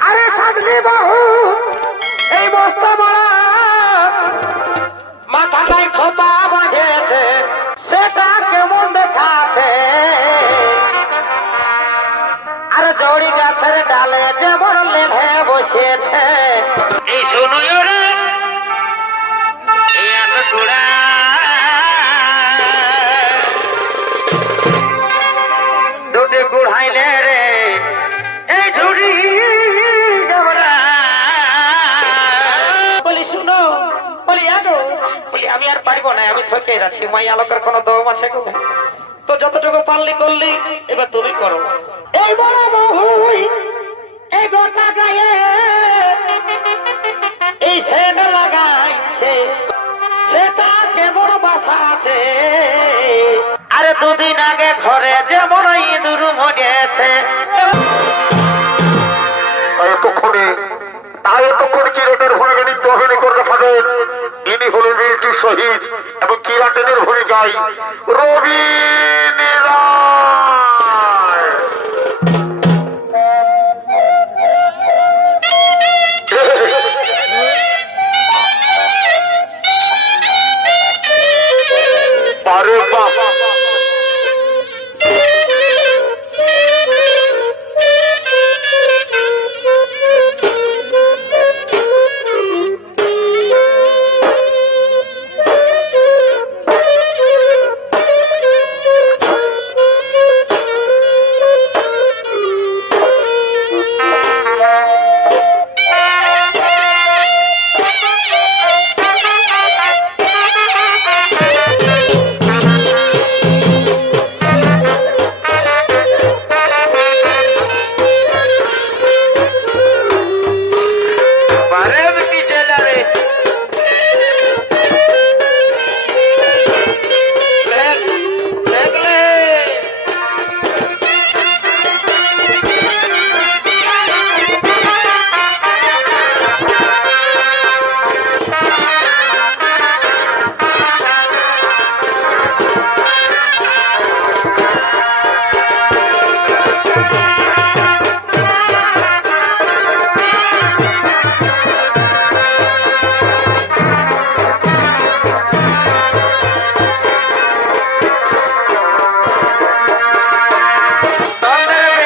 আরে সাধনি বাহু, এই বস্তা খোপা বাঁধেছে সেটা কেমন দেখাচ্ছে? আর জড়ি গাছের ডালে যেমন লেধে বসেছে রে এত বলি, আমি আর পারব না, আমি থকে যাচ্ছি, মাই আলোকের কোনো দম আছে তো যতটুকু পারলি করলি, এবার তুমি করো। এই বড় বহুই এই গোটা গায়ে এই সেট লাগাইছে, সেটা কেমন বাসা আছে? আরে দুদিন আগে ঘরে যেমন ইঁদুর মরেছে। এতক্ষণে তাই এতক্ষণ কিরাটের ভূমিকা নৃত্য অভিনয় করে দেখাবেন ইনি হলেন একটি শহীদ এবং কিরাটেনের ভূমিকায় রবি নীলা